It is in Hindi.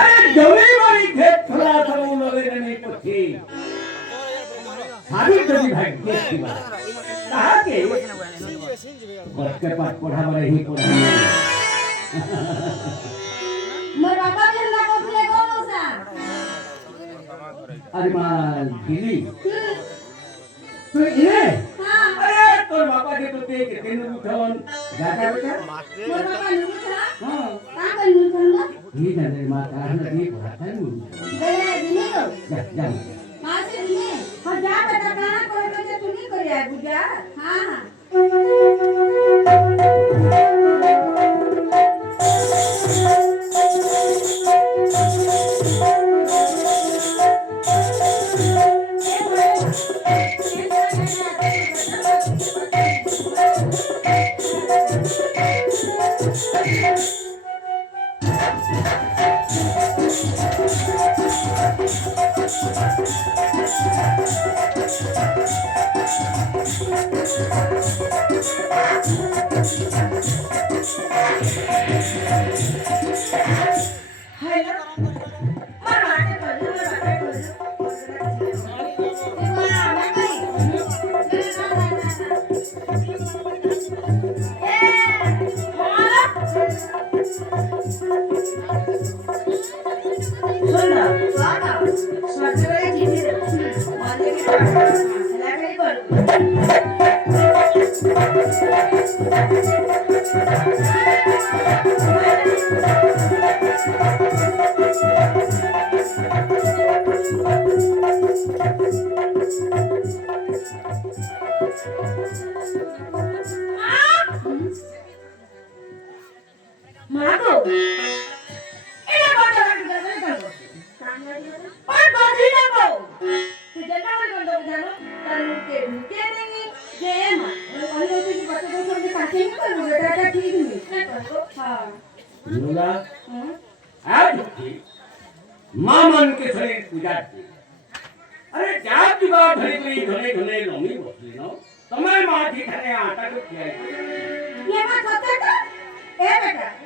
अरे जमी वाली खेत थोड़ा सा वो लगे नहीं पछी सारी कभी भाग्य की बात कहा के बच्चे पास पढ़ा बड़े ही पढ़ा मोर बाबा के लागो फुले गोनो सा अरे मां दिली तो ये हां अरे तोर बाबा के तो ते के तीन उठन जाता बेटा मोर बाबा नुनु था हां का कर नुनु था ही जाने माता ने दी पढ़ाता है गया दिने को जा मां से दिने हां जा बेटा कहां कोई बच्चे तू नहीं कर आए बुझा हां हां मामन के शरीर पूजा अरे जात की बात धरी गई धने धने लोमी बसली नो समय माथी ठने आटा को किया ये बात होता है ए बेटा